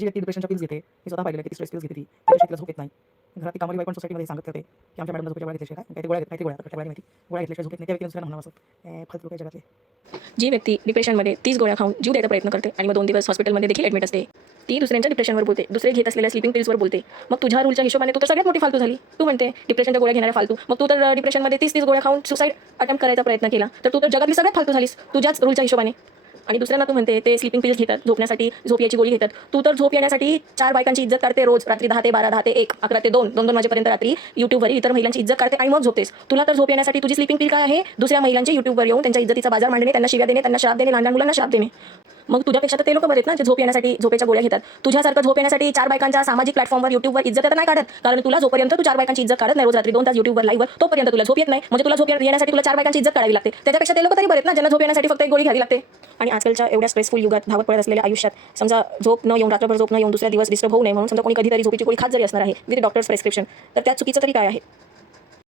जी व्यक्ती डिप्रेशनच्या पिल्स घेते, मी स्वतः पाहिलेलं की ती स्ट्रेस पिल्स घेते ती, त्याच्याशिवाय तिला झोप येत नाही. घरातली कामवाली बाई पण सोसायटीमध्ये सांगत करते की आमच्या मॅडमला झोपेच्या गोळ्या घेतल्याशिवाय काय, काय ते गोळ्या कसल्या गोळ्या माहिती, गोळ्या घेतल्याशिवाय झोप येत नाही. त्या व्यक्तीला दुसऱ्यांना म्हणावं असं फालतू लोक जगातले. जी व्यक्ती डिप्रेशनमध्ये 30 गोळ्या खाऊन जीव द्यायचा प्रयत्न करते आणि मग 2 दिवस हॉस्पिटलमध्ये देखील ॲडमिट असते, ती दुसऱ्यांच्या डिप्रेशनवर बोलते, दुसरे घेत असलेल्या स्लीपिंग पिल्सवर बोलते. मग तुझ्या रूलच्या हिशोबाने तू तर सगळ्यात मोठी फालतू झाली. तू म्हणते डिप्रेशनच्या गोळ्या घेणाऱ्या फालतू. मग तू तर डिप्रेशनमध्ये 30 गोळ्या खाऊन सुसाईड अटेम्प्ट करायचा प्रयत्न केला, तर तू तर जगातली सगळ्यात फालतू झालीस तुझ्याच रूलच्या हिशोबाने. आणि दुसऱ्यांना तू म्हणते ते स्लीपिंग पिल्स घेतात, झोपण्यासाठी झोप याची गोळी घेतात. तू तर झोप येण्यासाठी 4 बायकांची इज्जत काढते रोज, रात्री 10 ते 12, 10 ते 1, 11 ते 2, 2-2 वाजेपर्यंत रात्री यूट्यूबवर इतर महिलांची इज्जत काढते आणि मग झोपतेस. तुला तर झोप येण्यासाठी तुझी स्लीपिंग पिल काय आहे? दुसऱ्या महिलांचे यूट्यूबवर येऊन त्यांच्या इज्जतीचा बाजार मांडणे, त्यांना शिव्या देणे, त्यांना श्राप देणे, लहान मुलांना श्राप देणे. मग तुझ्यापेक्षा तर ते लोक बरे आहेत ना, जे झोप येण्यासाठी झोपेच्या गोळ्या घेतात. तुझ्यासारखं झोप येण्यासाठी 4 बायकांच्या सामाजिक प्लॅटफॉर्मवर यूट्यूबवर इज्जत तर नाही काढत, कारण तुला जोपर्यंत तू 4 बायकांची इज्जत काढत नाही रोज रात्री 2 तास यूट्यूबवर लाईव्हवर, तोपर्यंत तुला झोप येत नाही. म्हणजे तुला झोप येण्यासाठी तुला 4 बायकांची इज्जत काढावी लागते. त्याच्यापेक्षा ते लोक तरी बरे आहेत ना, ज्यांना झोप येण्यासाठी फक्त एक गोळी घ्यावी लागते. आणि आजकालच्या एवढ्या स्ट्रेसफुल युगात, धावत पडत असलेल्या आयुष्यात समजा झोप न येऊन, रात्रभर झोप न येऊन दुसऱ्या दिवस डिस्टर्ब होऊ नये म्हणून समजा कोणी कधीतरी झोपेची गोळी खात जरी असणार आहे विथ डॉक्टर्स प्रेस्क्रिप्शन, तर त्यात चुकीचं तरी काय आहे?